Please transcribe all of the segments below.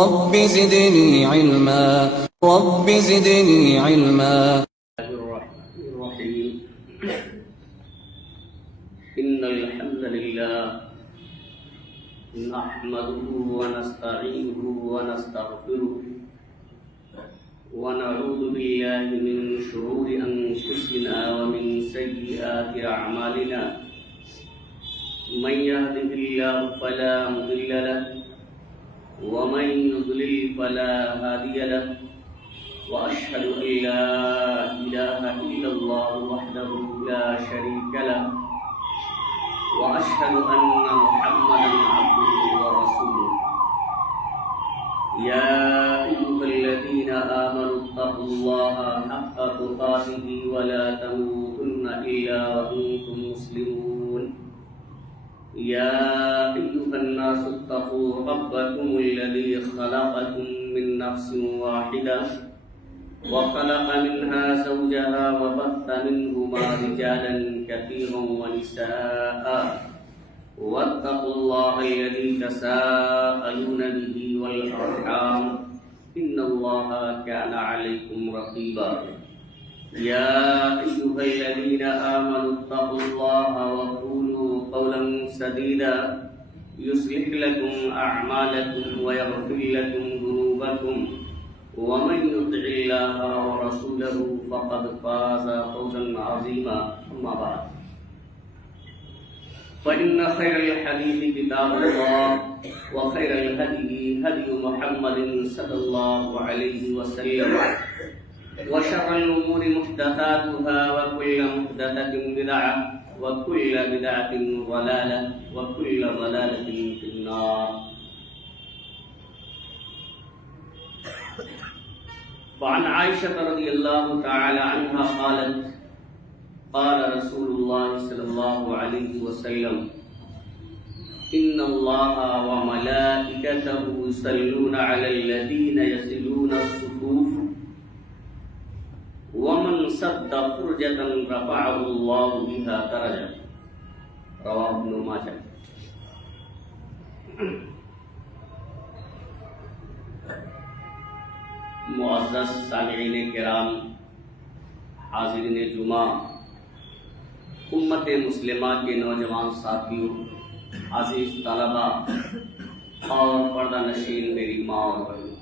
رب زدني علما رب زدني علما. الرحيم. إن الحمد لله نحمده ونستعينه ونستغفره ونعوذ بالله من شرور أنفسنا ومن سيئات أعمالنا. من يهده الله فلا مضل له ومن يضلل فلا هادي له. وأشهد أن لا إله إلا الله وحده لا شريك له وأشهد أن محمدا عبده ورسوله. يا أيها الذين آمنوا اتقوا الله حق تقاته ولا تموتن إلا وأنتم مسلمون. يا أيها الناس اتقوا ربكم الذي خلقكم من نفس واحدة وخلق منها زوجها وبث منهما رجالا كثيرا ونساء. واتقوا الله الذي تساءلون به والأرحام إن الله كان عليكم رقيبا. يا أيها الذين آمنوا اتقوا الله وقولوا قولا سديدا يصلح لكم أعمالكم ويغفر لكم ذنوبكم ومن يطع الله ورسوله فقد فاز فوزا عظيما. أما بعد فإن خير الحديث كتاب الله وخير الهدي هدي محمد صلى الله عليه وسلم وشر الأمور محدثاتها وكل محدثة بدعة وكل بدعة ضلالة وكل ضلالة في النار. وعن عائشة رضي الله تعالى عنها قالت قال رسول الله صلى الله عليه وسلم إن الله وملائكته يصلون على الذين يصلون الصفوف ومن سد فرجة رفعه الله بها درجة. رواه ابن ماجه. معزز سامعین کرام، حاضرین جمعہ، امت مسلمہ کے نوجوان ساتھیوں، عزیز طلبہ اور پردہ نشین میری ماں اور بہنوں،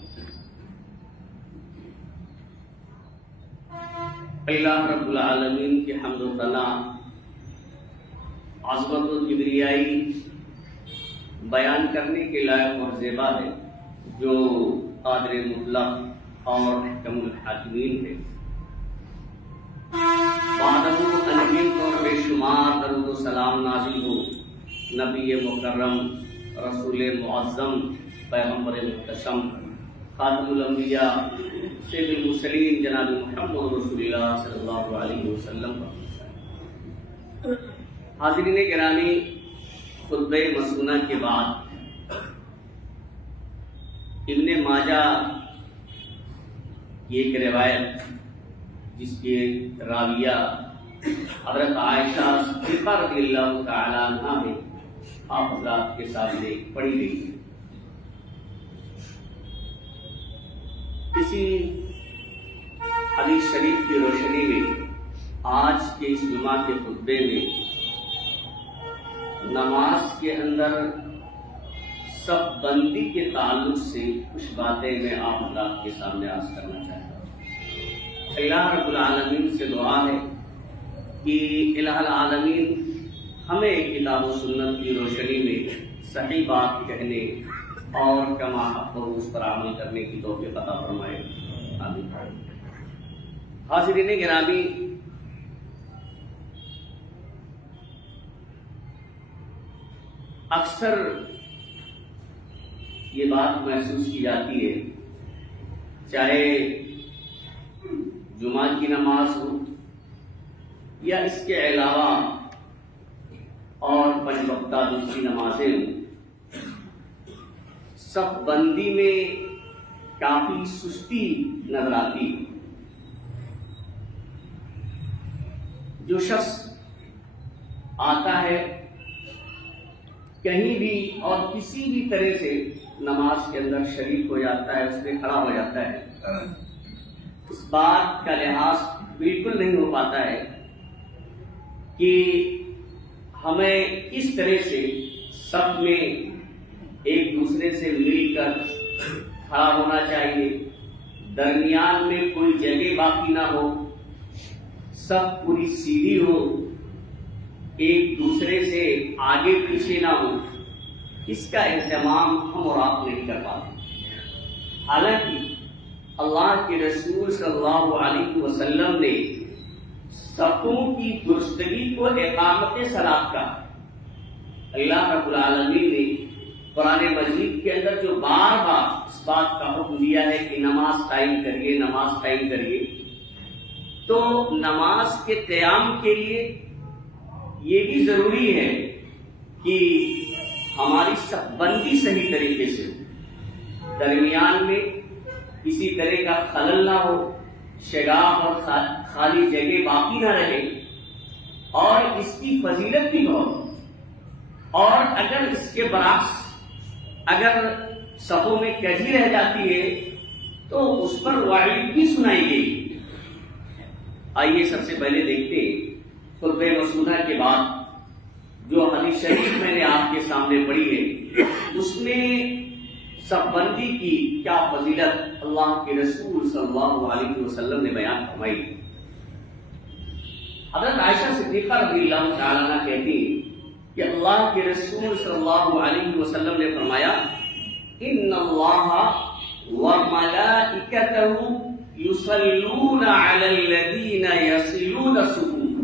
اللہ رب العالمین کی حمد و ثنا، عظمت و کبریائی بیان کرنے کے لائق اور زیبا ہے، جو قادر مطلق اور احکم الحاکمین ہے. بعدہ انگین طور بے شمار درود و سلام نازل ہو نبی مکرم، رسول معظم، پیغمبر محتشم، خاتم الانبیاء، سید المرسلین جناب محمد رسول اللہ صلی اللہ علیہ وسلم پر. حاضرین گرامی، خطبہ مسنونہ کے بعد ابن ماجہ یہ ایک روایت جس کے راویہ حضرت عائشہ صدیقہ رضی اللہ تعالی عنہا ہے، آپ حضرات کے سامنے پڑھی گئی. اسی حدیث شریف کی روشنی میں آج کے اس جمعہ کے خطبے میں نماز کے اندر سب بندی کے تعلق سے کچھ باتیں میں آپ حضرات کے سامنے عرض کرنا چاہتا ہوں. اللہ رب العالمین سے دعا ہے کہ الہ العالمین ہمیں کتاب و سنت کی روشنی میں صحیح بات کہنے اور کما حق و اس پر عمل کرنے کی توفیق عطا فرمائے. آمین. حاضرین گرامی، اکثر یہ بات محسوس کی جاتی ہے، چاہے جمعہ کی نماز ہو یا اس کے علاوہ اور پنج وقتہ دوسری نمازیں ہوں، صف بندی میں کافی سستی نظر آتی. جو شخص آتا ہے کہیں بھی اور کسی بھی طرح سے نماز کے اندر شریک ہو جاتا ہے، اس میں کھڑا ہو جاتا ہے، اس بات کا لحاظ بالکل نہیں ہو پاتا ہے کہ ہمیں کس طرح سے صف میں ایک دوسرے سے مل کر کھڑا ہونا چاہیے، درمیان میں کوئی جگہ باقی نہ ہو، صف پوری سیدھی ہو، ایک دوسرے سے آگے پیچھے نہ ہو، اس کا اہتمام ہم اور آپ نہیں کر پاتے۔ حالانکہ اللہ کے رسول صلی اللہ علیہ وسلم نے صفوں کی درستگی کو اقامت صلاۃ کا، اللہ رب العالمین نے قرآن مجید کے اندر جو بار بار اس بات کا حکم دیا ہے کہ نماز قائم کریے، نماز قائم کریے، تو نماز کے قیام کے لیے یہ بھی ضروری ہے کہ ہماری صف بندی صحیح طریقے سے ہو، درمیان میں کسی طرح کا خلل نہ ہو، شگاف اور خالی جگہ باقی نہ رہے، اور اس کی فضیلت بھی بہت، اور اگر اس کے برعکس اگر صفوں میں کجی رہ جاتی ہے تو اس پر وعید بھی سنائی گئی۔ آئیے سب سے پہلے دیکھتے ہیں خطبہ مسودہ کے بعد جو حدیث شریف میں نے آپ کے سامنے پڑھی ہے، اس میں صف بندی کی کیا فضیلت اللہ کے رسول صلی اللہ علیہ وسلم نے بیان فرمائی۔ حضرت عائشہ صدیقہ رضی اللہ تعالیٰ عنہ کہتی کہ اللہ کے رسول صلی اللہ علیہ وسلم نے فرمایا، ان اللہ وملائکتہ یصلون علی الذین یصلون الصفوف،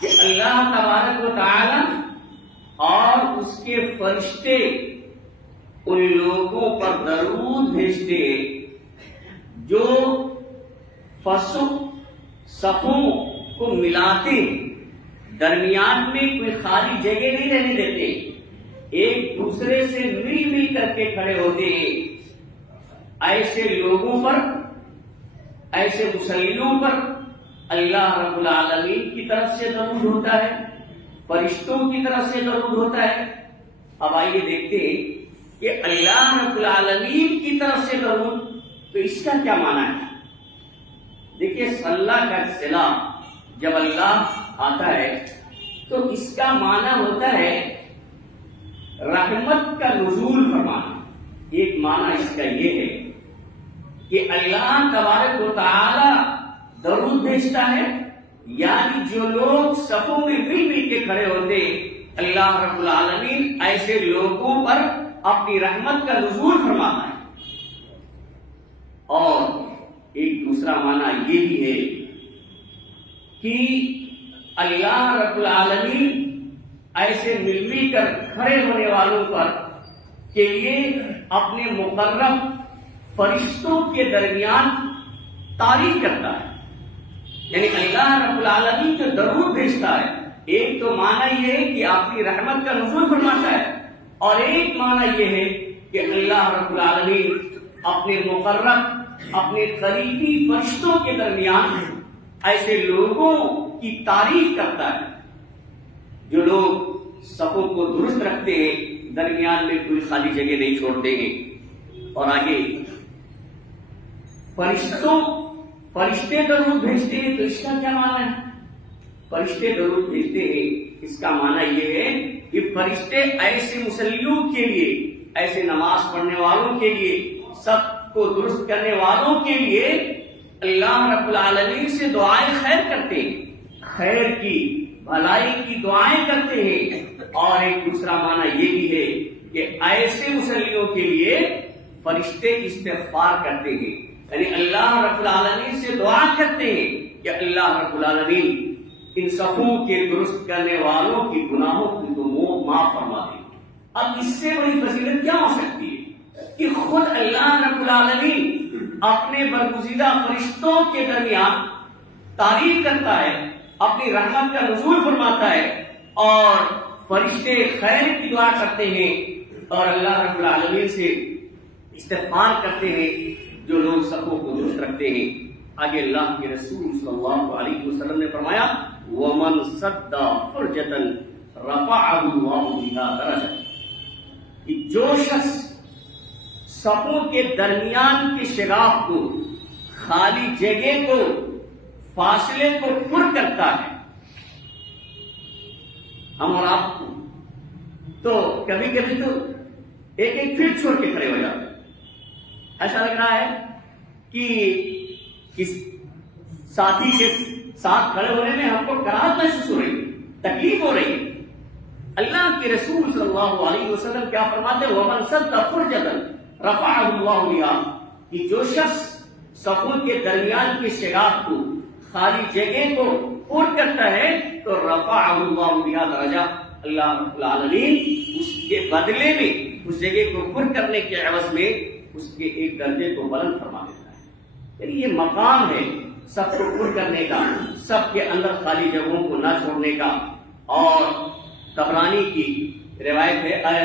کہ اللہ تبارک و تعالی اور اس کے فرشتے ان لوگوں پر درود بھیجتے جو صفوں کو ملاتے، درمیان میں کوئی خالی جگہ نہیں رہنے دیتے، ایک دوسرے سے مل مل کر کے کھڑے ہوتے ہیں۔ ایسے لوگوں پر، ایسے مسلمانوں پر اللہ رب العالمین کی طرف سے درود ہوتا ہے، فرشتوں کی طرف سے درود ہوتا ہے۔ اب آئیے دیکھتے ہیں کہ اللہ رب العالمین کی طرف سے درود، تو اس کا کیا معنی ہے؟ دیکھیے صلاح کا صلہ جب اللہ آتا ہے تو اس کا معنی ہوتا ہے رحمت کا نزول فرمانا۔ ایک معنی اس کا یہ ہے کہ اللہ تبارک و تعالی درود بھیجتا ہے، یعنی جو لوگ صفوں میں مل مل کے کھڑے ہوتے، اللہ رب العالمین ایسے لوگوں پر اپنی رحمت کا نزول فرماتا ہے۔ اور ایک دوسرا معنی یہ بھی ہے کہ اللہ رب العالمین ایسے مل مل کر کھڑے ہونے والوں پر کے لیے اپنے مقرب فرشتوں کے درمیان تعریف کرتا ہے۔ یعنی اللہ رب العالمین جو درود بھیجتا ہے، ایک تو معنی یہ ہے کہ اپنی رحمت کا نزول فرماتا ہے، اور ایک معنی یہ ہے کہ اللہ رب العالمین اپنے مقرب، اپنے قریبی فرشتوں کے درمیان ایسے لوگوں کی تعریف کرتا ہے جو لوگ صفوں کو درست رکھتے ہیں، درمیان میں کوئی خالی جگہ نہیں چھوڑتے ہیں۔ اور آگے فرشتے درود بھیجتے ہیں، تو اس کا کیا معنی ہے؟ فرشتے درود بھیجتے ہیں، اس کا معنی یہ ہے کہ فرشتے ایسے مسلموں کے لیے، ایسے نماز پڑھنے والوں کے لیے، سب کو درست کرنے والوں کے لیے اللہ رب العالمین سے دعائیں خیر کرتے ہیں، خیر کی، بھلائی کی دعائیں کرتے ہیں۔ اور ایک دوسرا معنی یہ بھی ہے کہ ایسے مسلموں کے لیے فرشتے استغفار کرتے ہیں، یعنی اللہ رب العالمین سے دعا کرتے ہیں کہ اللہ رب العالمین ان صفوں کے درست کرنے والوں کی گناہوں کی تو معاف فرما دے۔ اب اس سے بڑی فضیلت کیا ہو سکتی ہے کہ خود اللہ رب العالمین اپنے برگزیدہ فرشتوں کے درمیان تعریف کرتا ہے، اپنی رحمت کا نزول فرماتا ہے، اور فرشتے خیر کی دعا کرتے ہیں اور اللہ رب العالمین سے استغفار کرتے ہیں جو لوگ صفوں کو درست رکھتے ہیں۔ آگے اللہ کے رسول صلی اللہ علیہ وسلم نے فرمایا، وَمَنْ سَدَّ فُرْجَةً رَفَعَهُ اللَّهُ بِهَا دَرَجَةً، کہ جو شخص صفوں کے درمیان کے شگاف کو، خالی جگہ کو، فاصلے کو پر کرتا ہے، ہم اور آپ کو، تو کبھی کبھی تو ایک ایک فٹ چھوڑ کے کھڑے ہو جاتے ہیں۔ ایسا لگ رہا ہے کہ کس ساتھی کے ساتھ کھڑے ہونے میں ہم کو کراہت محسوس ہو رہی ہے، تکلیف ہو رہی ہے۔ اللہ کے رسول صلی اللہ علیہ وسلم کیا فرماتے ہیں؟ وَمَنْ سَدَّ فُرْجَةً رَفَعَهُ اللَّهُ بِهَا، کہ جو شخص صفوں کے درمیان کے شگاف کو، خالی جگہ کو پر کرتا ہے تو رفعه اللَّهُ بِهَا درجہ، اللہ رب العالمین اس کے بدلے میں، اس جگہ کو پر کرنے کے عوض میں اس کے ایک درجے کو بلند فرما دیتا ہے۔ یعنی یہ مقام ہے سب کو پر کرنے کا، سب کے اندر خالی جگہوں کو نہ چھوڑنے کا۔ اور طبرانی کی روایت ہے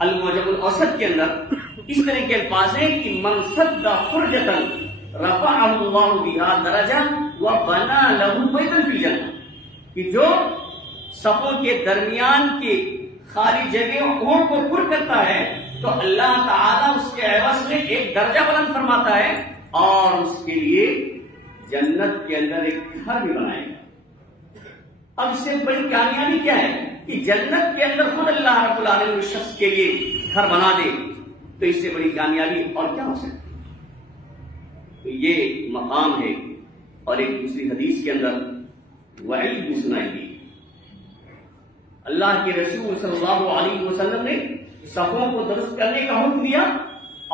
المعجم الاوسط کے اندر اس طرح کے الفاظ ہیں کہ من سد فرجۃ رفعہ اللہ بہا درجہ وبنا له بیتا فی الجنہ، کہ جو صفوں کے درمیان کی خالی جگہوں کو پر کرتا ہے تو اللہ تعالیٰ اس کے عوض میں ایک درجہ بلند فرماتا ہے اور اس کے لیے جنت کے اندر ایک گھر بھی بنائے گا۔ اب اس سے بڑی کامیابی کیا ہے کہ جنت کے اندر خود اللہ رب العالمین اس شخص کے لیے گھر بنا دے، تو اس سے بڑی کامیابی اور کیا ہو سکتی؟ تو یہ مقام ہے۔ اور ایک دوسری حدیث کے اندر وعید بھی سنائی گئی، اللہ کے رسول صلی اللہ علیہ وسلم نے صفوں کو درست کرنے کا حکم دیا،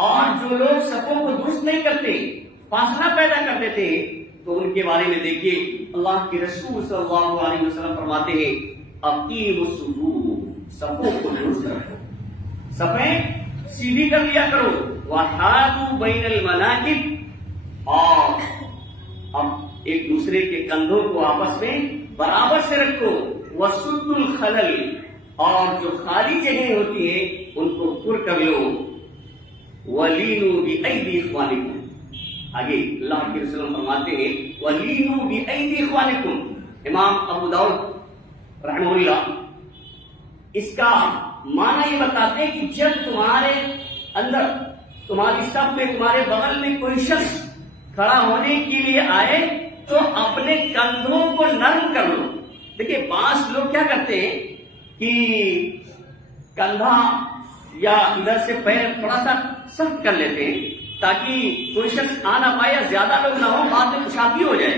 اور جو لوگ صفوں کو درست نہیں کرتے، فاصلہ پیدا کر دیتے تو ان کے بارے میں دیکھیے اللہ کے رسول صلی اللہ علیہ وسلم فرماتے ہیں اقیموا الصفوف، صفوں کو درست کرو، صفیں سیدھی کر لیا کرو، وحاذوا بین المناکب، اور اب ایک دوسرے کے کندھوں کو آپس میں برابر سے رکھو، وسدوا الخلل، اور جو خالی جگہیں ہوتی ہیں ان کو پر کر لو، ولینوا بأیدی اخوانکم، آگے اللہ کے رسول فرماتے ہیں وَلِینُوا بِأَیْدِی اخوانکم۔ امام ابو داؤد رحمہ اللہ اس کا معنی یہ بتاتے ہیں کہ جب تمہارے اندر، تمہاری صف میں، تمہارے بغل میں کوئی شخص کھڑا ہونے کے لیے آئے تو اپنے کندھوں کو نرم کر لو۔ دیکھیے بعض لوگ کیا کرتے ہیں کہ کندھا یا ادھر سے پیر تھوڑا سا سخت کر لیتے ہیں تاکہ کوئی شخص آ نہ پائے، زیادہ لوگ نہ ہو، بعد میں کشادگی ہو جائے۔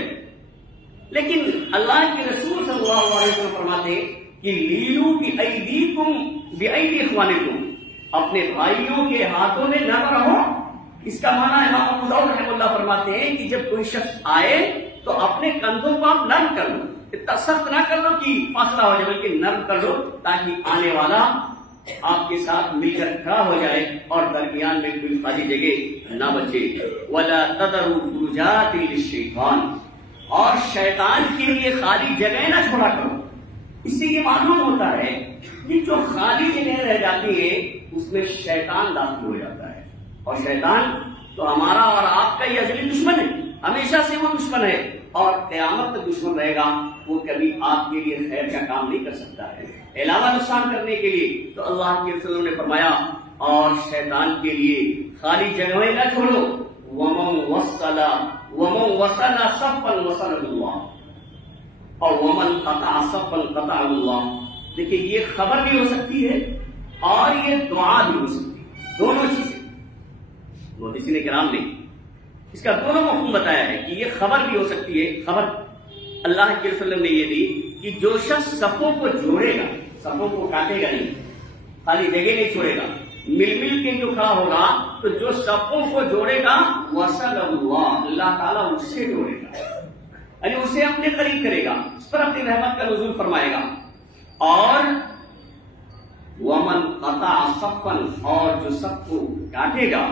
لیکن اللہ کے رسول صلی اللہ علیہ وسلم فرماتے ہیں کہ لیلو بأیدیکم بأیدی اخوانکم، اپنے بھائیوں کے ہاتھوں میں نرم رہو۔ اس کا معنی امام ابو داؤد رحمہ اللہ فرماتے ہیں کہ جب کوئی شخص آئے تو اپنے کندھوں کو آپ نرم کر لو، اتنا سخت نہ کر لو کہ فاصلہ ہو جائے، بلکہ نرم کر لو تاکہ آنے والا آپ کے ساتھ مل کر کھڑا ہو جائے اور درمیان میں کوئی خالی جگہ نہ بچے۔ وَلَا تَذَرُوا فُرُجَاتٍ لِلشَّيْطَانِ، اور شیطان کے لیے خالی جگہ نہ چھوڑا کرو۔ اس سے یہ معلوم ہوتا ہے کہ جو خالی جگہ رہ جاتی ہے اس میں شیطان داخل ہو جاتا ہے، اور شیطان تو ہمارا اور آپ کا یہ ازلی دشمن ہے، ہمیشہ سے وہ دشمن ہے اور قیامت تک دشمن رہے گا۔ وہ کبھی آپ کے لیے خیر کا کام نہیں کر سکتا ہے، علاوہ نقصان کرنے کے لیے۔ تو اللہ کے رسول نے فرمایا اور شیطان کے لیے خالی جگہیں نہ چھوڑو۔ وَمَنْ وَصَلَ صَفًّا وَصَلَهُ اللَّهُ، اور وَمَنْ قَطَعَ صَفًّا قَطَعَهُ اللَّهُ۔ دیکھیں یہ خبر بھی ہو سکتی ہے اور یہ دعا بھی ہو سکتی ہے، دونوں چیزیں محدثین کرام نے اس کا دونوں مفہوم بتایا ہے کہ یہ خبر بھی ہو سکتی ہے۔ خبر اللہ کے رسول نے یہ دی کہ جو شخص صفوں کو جوڑے گا، صفوں کو کاٹے گا نہیں، خالی جگہ نہیں چھوڑے گا، مل مل کے جو کھڑا ہوگا، تو جو صفوں کو جوڑے گا وصل اللہ، اللہ تعالیٰ اس سے جوڑے گا، یعنی اسے اپنے قریب کرے گا، اس پر اپنی رحمت کا نزول فرمائے گا۔ اور ومن قطع صفا، اور جو صف کو کاٹے گا،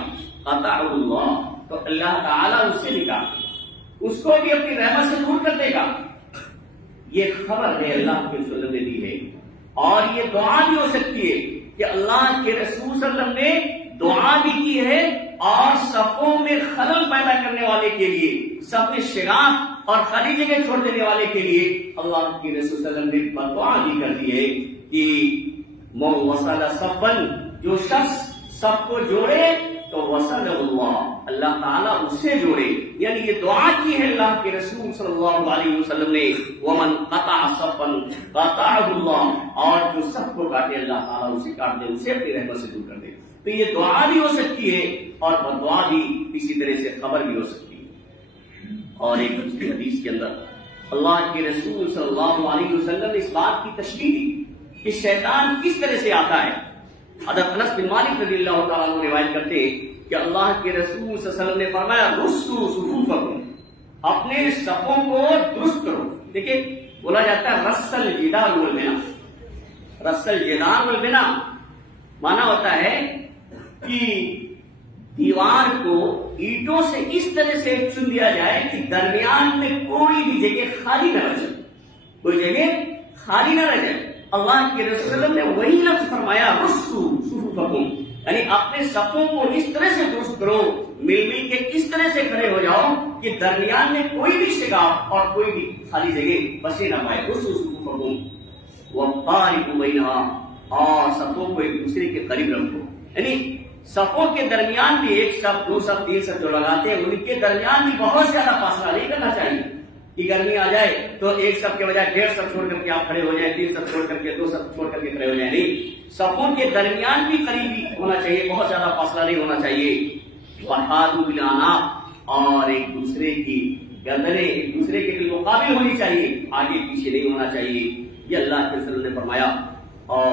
قطع اللہ، تو اللہ تعالیٰ اس سے بھی کاٹے گا، اس کو بھی اپنی رحمت سے دور کر دے گا۔ یہ خبر ہے اللہ کے رسول نے دی ہے، اور یہ دعا بھی ہو سکتی ہے کہ اللہ کے رسول صلی اللہ علیہ وسلم نے دعا بھی کی ہے، اور صفوں میں خلل پیدا کرنے والے کے لیے، صف میں شگاف اور خالی جگہ چھوڑ دینے والے کے لیے اللہ کے رسول صلی اللہ علیہ وسلم نے دعا بھی کر دی ہے کہ من وصل صفا جو شخص سب کو جوڑے تو وصل اللہ تعالیٰ اسے جوڑے. یعنی یہ دعا کی ہے اللہ کے رسول صلی اللہ علیہ وسلم نے. ومن قطع صفا قطعه اللہ، اور جو سب کو کاٹے اللہ تعالیٰ اسے کاٹ دے، اسے اپنی رحمت سے دور کر دے. تو یہ دعا بھی ہو سکتی ہے اور بدعا بھی اسی طرح سے خبر بھی ہو سکتی ہے. اور ایک دوسری حدیث کے اندر اللہ کے رسول صلی اللہ علیہ وسلم نے اس بات کی تشریح دی کہ شیطان کس طرح سے آتا ہے. حضرت انس بن مالک رضی اللہ تعالیٰ عنہ روایت کرتے کہ اللہ کے رسول صلی اللہ علیہ وسلم نے فرمایا رسو صفوفکم، اپنے صفوں کو درست کرو. دیکھیں بولا جاتا ہے رسل جدار والبنا. رسل جدار والبنا مانا ہوتا ہے کہ دیوار کو اینٹوں سے اس طرح سے چن دیا جائے کہ درمیان میں کوئی بھی جگہ خالی نہ رہ جائے، کوئی جگہ خالی نہ رہ جائے. اللہ کے رسول نے وہی لفظ فرمایا رسو صفوفکم، یعنی اپنے صفوں کو اس طرح سے درست کرو، مل مل کے اس طرح سے کھڑے ہو جاؤ کہ درمیان میں کوئی بھی شگاف اور کوئی بھی خالی جگہ بچے نہ پائے. رسو صفوفکم وقاربوا بینہا، اور صفوں کو ایک دوسرے کے قریب رکھو. یعنی صفوں کے درمیان بھی ایک صف، دو صف، تین صف جو لگاتے ہیں ان کے درمیان بھی بہت زیادہ فاصلہ نہیں کرنا چاہیے کہ گرمی آ جائے تو ایک صف کے بجائے 1.5 صف چھوڑ کر کے آپ کھڑے ہو جائیں، 3 صف چھوڑ کر کے 2 صف چھوڑ کر کے کھڑے ہو جائیں. نہیں، صفوں کے درمیان بھی قریبی ہونا چاہیے، بہت زیادہ فاصلہ نہیں ہونا چاہیے. وحاذوا بالاعناق، اور ایک دوسرے کی گردنیں ایک دوسرے کے مقابل ہونی چاہیے، آگے پیچھے نہیں ہونا چاہیے. یہ اللہ کے رسول نے فرمایا. اور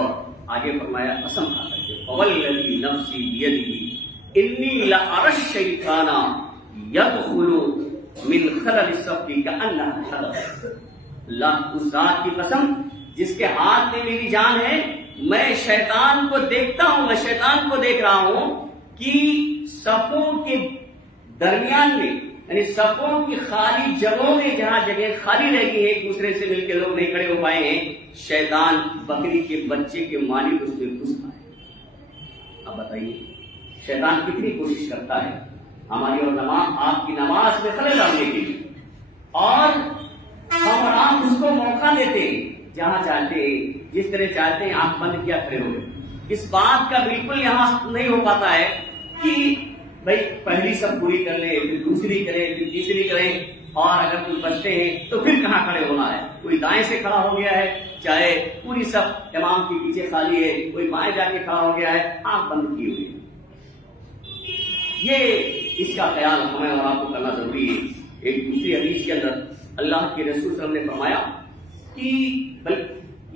آگے فرمایا قسم کھا کر کے فوالذی نفسی بیدہ انی لأری الشیطان یدخل من خلل الصف کأنہ حلق. اللہ اس ذات کی قسم جس کے ہاتھ میں میری جان ہے، میں شیطان کو دیکھتا ہوں، میں شیطان کو دیکھ رہا ہوں کہ صفوں کے درمیان میں، یعنی صفوں کی خالی جگہوں میں جہاں جگہ خالی رہ گئی ہے، ایک دوسرے سے مل کے لوگ نہیں کھڑے ہو پائے ہیں، شیطان بکری کے بچے کے مانند اس میں گھس پائے. اب بتائیے شیطان کتنی کوشش کرتا ہے ہماری اور آپ کی نماز میں خلل ڈالنے کے لیے، اور ہم اور آپ اس کو موقع دیتے ہیں جہاں چاہتے ہیں، جس طرح چاہتے ہیں. آنکھ بند کیا کھڑے ہوئے. اس بات کا بالکل یہاں نہیں ہو پاتا ہے کہ بھائی پہلی سب پوری کر لیں، پھر دوسری کریں، پھر تیسری کریں، اور اگر کچھ بچتے ہیں تو پھر کہاں کھڑے ہونا ہے. کوئی دائیں سے کھڑا ہو گیا ہے، چاہے پوری سب امام کے پیچھے خالی ہے، کوئی بائیں جا کے کھڑا ہو گیا ہے، آنکھ بند کی ہوئی. یہ اس کا خیال ہمیں اور آپ کو کرنا ضروری ہے. ایک دوسری حدیث کے اندر اللہ کے رسول صلی اللہ علیہ وسلم نے فرمایا کہ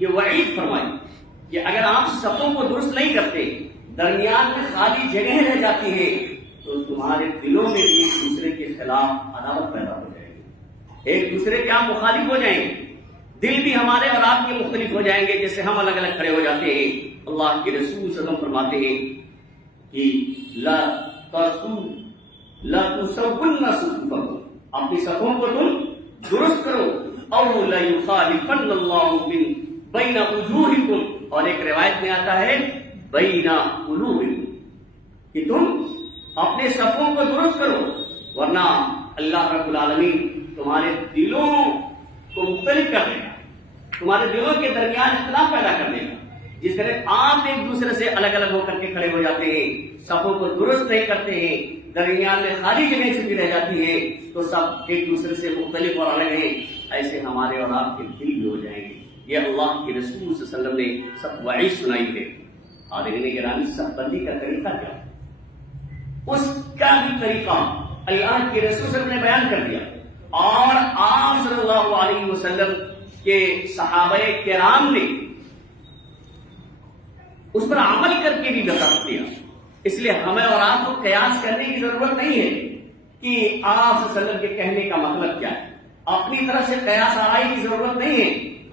یہ وعید فرمائی کہ اگر آپ صفوں کو درست نہیں کرتے، درمیان میں خالی جگہ رہ جاتی ہے، تو تمہارے دلوں میں بھی ایک دوسرے کے خلاف عداوت پیدا ہو جائے گی، ایک دوسرے کے آپ مخالف ہو جائیں گے، دل بھی ہمارے اور آپ کے مختلف ہو جائیں گے، جیسے ہم الگ الگ کھڑے ہو جاتے ہیں. اللہ کے رسول صلی اللہ علیہ وسلم فرماتے ہیں کہ لا تسون صفوفکم، اپنی صفوں کو تم درست کرو. او لیخالفن اللہ بین وجوہکم، اور ایک روایت میں آتا ہے بین قلوبکم، کہ تم اپنے صفوں کو درست کرو، ورنہ اللہ رب العالمین تمہارے دلوں کو مختلف کر دے گا، تمہارے دلوں کے درمیان اختلاف پیدا کر دے گا. جس طرح آپ ایک دوسرے سے الگ الگ ہو کر کے کھڑے ہو جاتے ہیں، صفوں کو درست نہیں کرتے ہیں، درمیان میں خالی جگہ چھپی رہ جاتی ہے، تو سب ایک دوسرے سے مختلف اور الگ ہیں، ایسے ہمارے اور آپ کے دل بھی ہو جائیں گے. یہ اللہ کے رسول صلی اللہ علیہ وسلم نے سب وعید سنائی ہے. حاضرین گرامی، صف بندی کا طریقہ کیا، اس کا بھی طریقہ اللہ کے رسول صلی اللہ علیہ وسلم نے بیان کر دیا، اور آپ صلی اللہ علیہ وسلم کے صحابہ کرام نے اس پر عمل کر کے بھی بتا دیا. اس لیے ہمیں اور آپ کو قیاس کرنے کی ضرورت نہیں ہے کہ آپ صلی اللہ علیہ وسلم کے کہنے کا مطلب کیا ہے، اپنی طرف سے قیاس آرائی کی ضرورت نہیں ہے.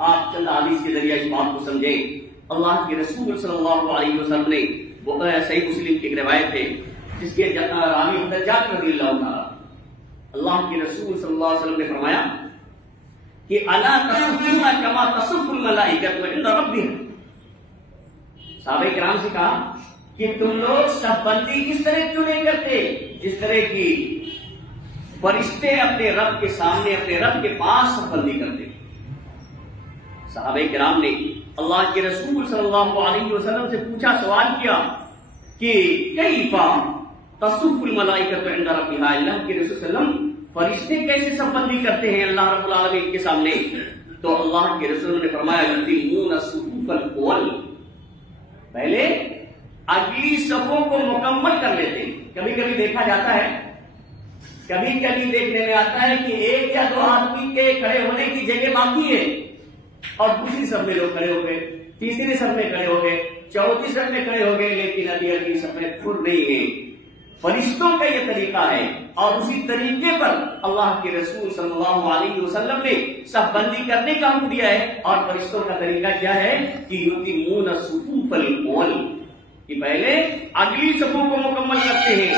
آپ چند حدیث کے ذریعے اس بات کو سمجھیں. اللہ کے رسول صلی اللہ علیہ وسلم نے صحیح مسلم کی ایک روایت ہے جس کے راوی حضرت جابر رضی اللہ تعالیٰ، اللہ کے رسول صلی اللہ علیہ وسلم نے فرمایا کہ الا تصفون کما تصف الملائکۃ عند ربهم. صحابہ کرام سے کہا کہ تم لوگ صف بندی اس طرح کیوں نہیں کرتے جس طرح کی فرشتے اپنے رب کے سامنے، اپنے رب کے پاس صف بندی کرتے. صحابہ کرام نے اللہ کے رسول صلی اللہ علیہ وسلم سے پوچھا، سوال کیا کہ کیفا تصف الملائکۃ عند ربها، اللہ کے رسول صلی اللہ علیہ وسلم فرشتے کیسے سب بندی کرتے ہیں اللہ رب العالمین کے سامنے؟ تو اللہ کے رسول نے فرمایا یتمون الصفوف الاول، پہلے اگلی صفوں کو مکمل کر لیتے ہیں۔ کبھی کبھی دیکھا جاتا ہے، کبھی کبھی دیکھنے میں آتا ہے کہ ایک یا دو آدمی کے کھڑے ہونے کی جگہ باقی ہے اور دوسری صف میں لوگ کھڑے ہو گئے، تیسری صف میں کھڑے ہو گئے، چوتھی صف میں کھڑے ہو گئے، لیکن ابھی اگلی صف میں کھل نہیں ہے۔ فرشتوں کا یہ طریقہ ہے، اور اسی طریقے پر اللہ کے رسول صلی اللہ علیہ وسلم نے صف بندی کرنے کا حکم دیا ہے۔ اور فرشتوں کا طریقہ کیا ہے کہ یتمون الصفوف الاول، کہ پہلے اگلی صفوں کو مکمل کرتے ہیں،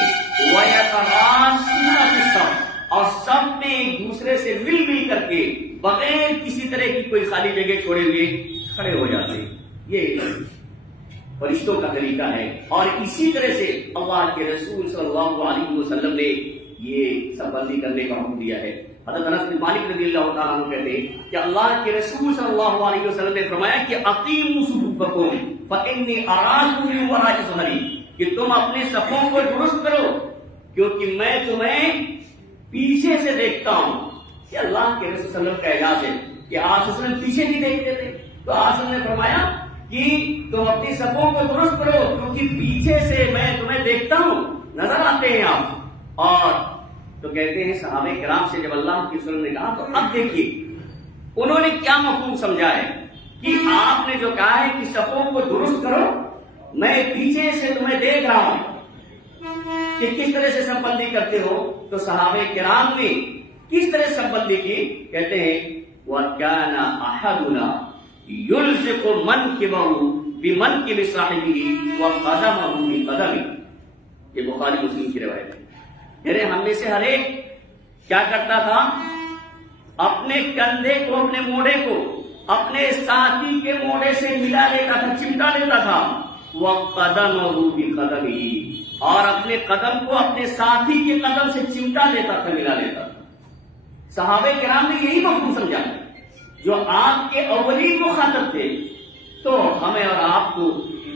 وَيَتَرَاصُونَ فِي الصَّفِّ، اور سب میں ایک دوسرے سے مل مل کر کے بغیر کسی طرح کی کوئی خالی جگہ چھوڑے ہوئے کھڑے ہو جاتے ہیں۔ یہ فرشتوں کا طریقہ ہے، اور اسی طرح سے اللہ کے رسول صلی اللہ علیہ وسلم نے یہ سب بندی کرنے کا حکم دیا ہے۔ حضرت انس بن مالک رضی اللہ تعالیٰ عنہ کہتے ہیں کہ اللہ کے رسول صلی اللہ علیہ وسلم نے فرمایا کہ اقیموا صفوفکم فانی اراکم من وراء ظہری، کہ تم اپنے صفوں کو درست کرو کیونکہ میں تمہیں پیچھے سے دیکھتا ہوں۔ کہ اللہ کے رسول صلی اللہ علیہ وسلم کا اعجاز ہے کہ آپ صلی اللہ علیہ وسلم پیچھے نہیں دیکھتے تھے، تو آپ صلی اللہ علیہ وسلم نے فرمایا کہ تم اپنی صفوں کو درست کرو کیونکہ پیچھے سے میں تمہیں دیکھتا ہوں، نظر آتے ہیں آپ۔ اور تو کہتے ہیں صحابہ کرام سے جب اللہ کے رسول نے کہا تو اب دیکھیے انہوں نے کیا مفہوم سمجھا ہے کہ آپ نے جو کہا ہے کہ صفوں کو درست کرو، میں پیچھے سے تمہیں دیکھ رہا ہوں کہ کس طرح سے سب بندی کرتے ہو۔ تو صحابہ کرام نے کس طرح سب بندی کی؟ کہتے ہیں وَكَانَ أَحَدُنَا یلزق منکبہ بمنکب صاحبہ وقدمہ بقدمہ، یہ بخاری مسلم کی روایت ہے۔ یعنی ہم میں سے ہر ایک کیا کرتا تھا؟ اپنے کندھے کو، اپنے موڑے کو اپنے ساتھی کے موڑے سے ملا لیتا تھا، چمٹا لیتا تھا، وقدمہ بقدمہ، اور اپنے قدم کو اپنے ساتھی کے قدم سے چمٹا لیتا تھا، ملا لیتا تھا۔ صحابہ کرام نے یہی مفہوم سمجھا جو آپ کے اولین مخاطب تھے، تو ہمیں اور آپ کو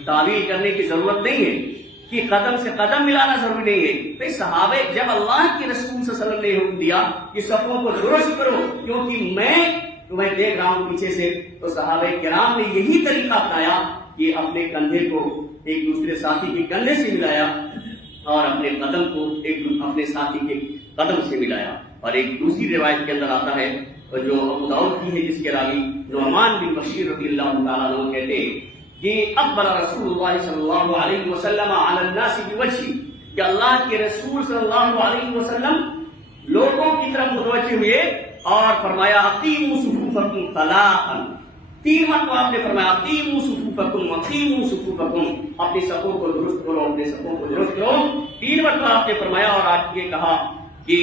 تعویل کرنے کی ضرورت نہیں ہے کہ قدم سے قدم ملانا ضروری نہیں ہے۔ بھائی صحابہ، جب اللہ کے رسول صلی اللہ علیہ وسلم نے حکم دیا کہ صفوں کو درست کرو کیونکہ میں تمہیں دیکھ رہا ہوں پیچھے سے، تو صحابہ کرام نے یہی طریقہ اپنایا کہ اپنے کندھے کو ایک دوسرے ساتھی کے کندھے سے ملایا اور اپنے قدم کو اپنے ساتھی کے قدم سے ملایا۔ اور ایک دوسری روایت کے اندر آتا ہے جو ابو داؤد کی ہے، جس کے راوی نعمان بن بشیر رضی اللہ تعالیٰ عنہ کہتے ہیں کہ اقبل رسول اللہ صلی اللہ علیہ وسلم علی الناس بوجہہ، کہ اللہ کے رسول صلی اللہ علیہ وسلم لوگوں کی طرف متوجہ ہوئے اور فرمایا اقیموا صفوفکم ثلاثا، تین مرتبہ آپ نے فرمایا اقیموا صفوفکم اقیموا صفوفکم، اپنی صفوں کو درست کرو، اپنے صفوں کو درست کرو، تین مرتبہ آپ نے فرمایا۔ اور آج یہ کہا کہ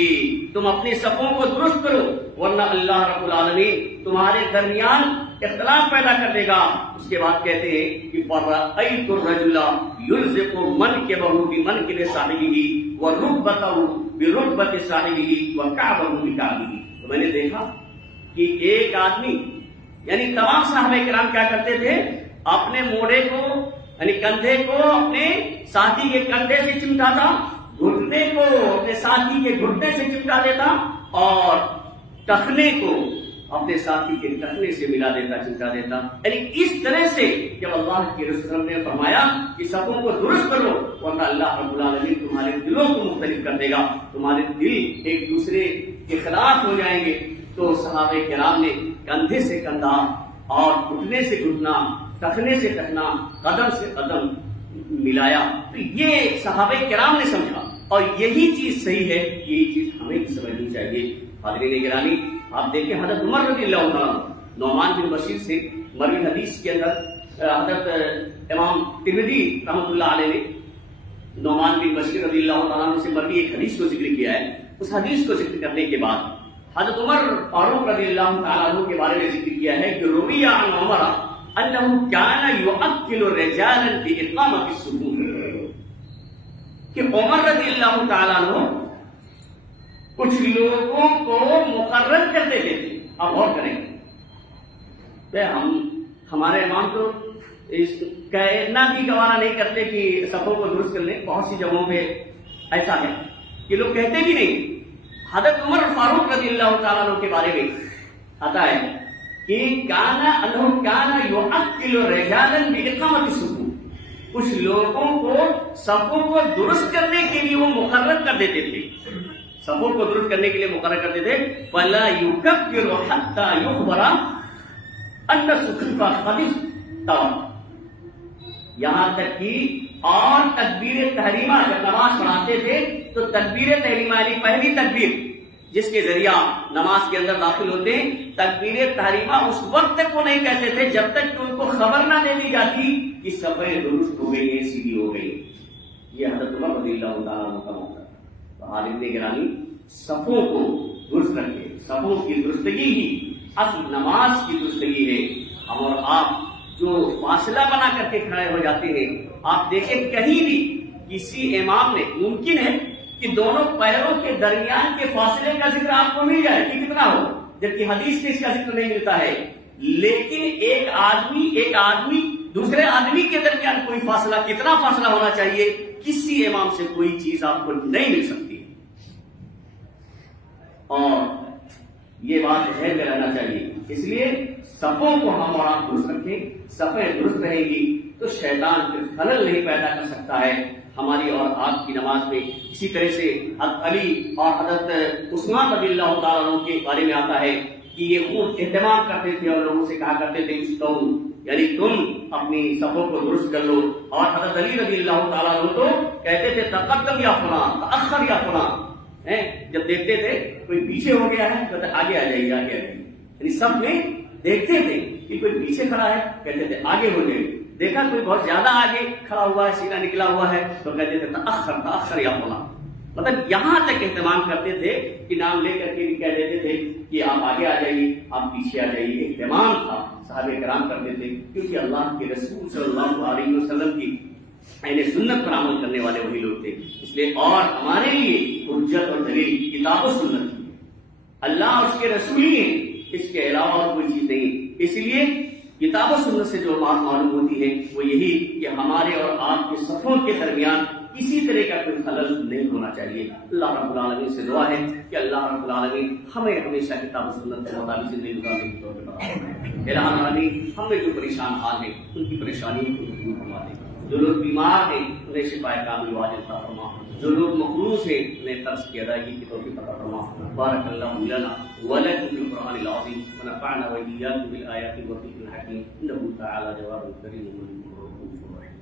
تم اپنے صفوں کو درست کرو ورنہ اللہ رب العالمین تمہارے درمیان اختلاف پیدا کر دے گا۔ اس کے بعد کہتے ہیں کہ فَرَأَيْتُ الرَّجُلَ يُلْزِقُ مَنْكِبَهُ بِمَنْكِبِ صَاحِبِهِ وَرُكْبَتَهُ بِرُكْبَتِ صَاحِبِهِ وَكَعْبَهُ بِكَعْبِهِ، تو میں نے دیکھا کہ ایک آدمی، یعنی تمام صحابہ کرام کیا کرتے تھے؟ اپنے موڑے کو یعنی کندھے کو اپنے ساتھی کے کندھے سے چمٹاتا، گھٹنے کو اپنے ساتھی کے گھٹنے سے چمٹا دیتا، اور ٹخنے کو اپنے ساتھی کے ٹخنے سے ملا دیتا، چمٹا دیتا۔ یعنی اس طرح سے جب اللہ کے رسول نے فرمایا کہ صفوں کو درست کرو ورنہ اللہ رب العالمین تمہارے دلوں کو مختلف کر دے گا، تمہارے دل ایک دوسرے کے خلاف ہو جائیں گے، تو صحابہ کرام نے کندھے سے کندھا اور گھٹنے سے گھٹنا، ٹخنے سے ٹخنا، قدم سے قدم ملایا۔ تو یہ صحابہ کرام نے سمجھا اور یہی چیز صحیح ہے، یہی چیز ہمیں بھی سمجھنی چاہیے۔ حاضرین گرامی، آپ دیکھیں حضرت عمر رضی اللہ عنہ نعمان بن بشیر سے مروی حدیث کے اندر حضرت امام ترمذی رحمۃ اللہ علیہ نے نعمان بن بشیر رضی اللہ تعالیٰ عنہ سے مروی ایک حدیث کو ذکر کیا ہے۔ اس حدیث کو ذکر کرنے کے بعد حضرت عمر فاروق رضی اللہ تعالیٰ عنہ کے بارے میں ذکر کیا ہے کہ روی عن عمر انه كان يؤكل رجالا باقامه الصفوف، کہ عمر رضی اللہ تعالیٰ عنہ کچھ لوگوں کو مقرر کر دیتے تھے۔ اب غور کریں، ہمارے امام تو کہنا بھی گوارا نہیں کرتے کہ صفوں کو درست کر لیں. بہت سی جگہوں پہ ایسا ہے کہ لوگ کہتے بھی نہیں. حضرت عمر فاروق رضی اللہ تعالیٰ عنہ کے بارے میں آتا ہے کہ کانا یعطل رجالا باقامت الصفوف. کچھ لوگوں کو صفوں کو درست کرنے کے لیے وہ مقرر کر دیتے تھے. صفوں کو درست کرنے کے لیے مقرر کرتے تھے. فلا یکبر حتى یخبر ان الصفوف قد استوت. یہاں تک کہ اور تکبیر تحریمہ جب نماز پڑھاتے تھے تو تکبیر تحریمہ یعنی پہلی تکبیر جس کے ذریعہ نماز کے اندر داخل ہوتے ہیں، تکبیر تحریمہ اس وقت تک وہ نہیں کہتے تھے جب تک کہ ان کو خبر نہ دے دی جاتی کہ صفیں درست ہو گئی ہیں، سیدھی ہو گئی. یہ حضرت عمر رضی اللہ تعالیٰ عنہ کا موقع ہے. تو عالم گرامی صفوں کو درست رکھے. صفوں کی درستگی ہی اصل نماز کی درستگی ہے. ہم اور آپ جو فاصلہ بنا کر کے کھڑے ہو جاتے ہیں، آپ دیکھیں کہیں بھی کسی امام نے، ممکن ہے کہ دونوں پیروں کے درمیان کے فاصلے کا ذکر آپ کو مل جائے کہ کتنا ہو، جبکہ حدیث میں اس کا ذکر نہیں ملتا ہے. لیکن ایک آدمی دوسرے آدمی کے درمیان کوئی فاصلہ، کتنا فاصلہ ہونا چاہیے، کسی امام سے کوئی چیز آپ کو نہیں مل سکتی. اور یہ بات ذہن میں رہنا چاہیے. اس لیے صفوں کو ہم اور آپ درست رکھیں. صفیں درست رہیں گی تو شیطان پھر خلل نہیں پیدا کر سکتا ہے ہماری اور آپ کی نماز میں. اسی طرح سے حضرت علی اور حضرت عثمان رضی اللہ تعالیٰ عنہ کے بارے میں آتا ہے کہ یہ خوب اہتمام کرتے تھے اور لوگوں سے کہا کرتے تھے استو، یعنی تم اپنی صفوں کو درست کر لو. اور حضرت علی رضی اللہ تعالیٰ عنہ تو کہتے تھے تقدم یا فلاں، تأخر یا فلاں. جب دیکھتے تھے کوئی پیچھے ہو گیا ہے تو آگے آ جائیے، آگے آ جائیے. یعنی سب میں دیکھتے تھے کہ کوئی پیچھے کھڑا ہے، کہتے تھے آگے ہو جائے. دیکھا کوئی بہت زیادہ آگے کھڑا ہوا ہے، سینہ نکلا ہوا ہے، تو کہتے تھے تأخر یا فلاں. مطلب یہاں تک اہتمام کرتے تھے کہ نام لے کر کے بھی کہہ دیتے تھے کہ آپ آگے آ جائیے، آپ پیچھے آ جائیے. اہتمام تھا، صحابہ کرام کرتے تھے، کیونکہ اللہ کے رسول صلی اللہ علیہ وسلم کی یعنی سنت پر عمل کرنے والے وہی لوگ تھے. اس لیے اور ہمارے لیے حجت اور دلیل کتاب و سنت کی، اللہ اور اس کے رسول ہی ہیں، اس کے علاوہ اور کوئی چیز نہیں. اس لیے کتاب و سنت سے جو بات معلوم ہوتی ہے وہ یہی کہ ہمارے اور آپ کے صفوں کے درمیان کسی طرح کا کوئی خلل نہیں ہونا چاہیے. اللہ رب العالمین سے دعا ہے کہ اللہ رب العالمین ہمیں ہمیشہ کتاب و سنت کے مطابق زندگی گزارنے کی توفیق عطا فرمائے. الہ العالمین ہم میں جو پریشان حال ہیں ان کی پریشانیوں کو دور فرما دے. جو لوگ بیمار ہیں انہیں شفا کامل واجب عطا فرما. جو لوگ مقروض ہیں انہیں قرض کی ادائیگی کی توفیق عطا فرما. بارک اللہ لنا ولکم فی القرآن العظیم ونفعنا وإیاکم بالآیات والذکر الحکیم انہ تعالی جواد کریم مجید رؤوف رحیم.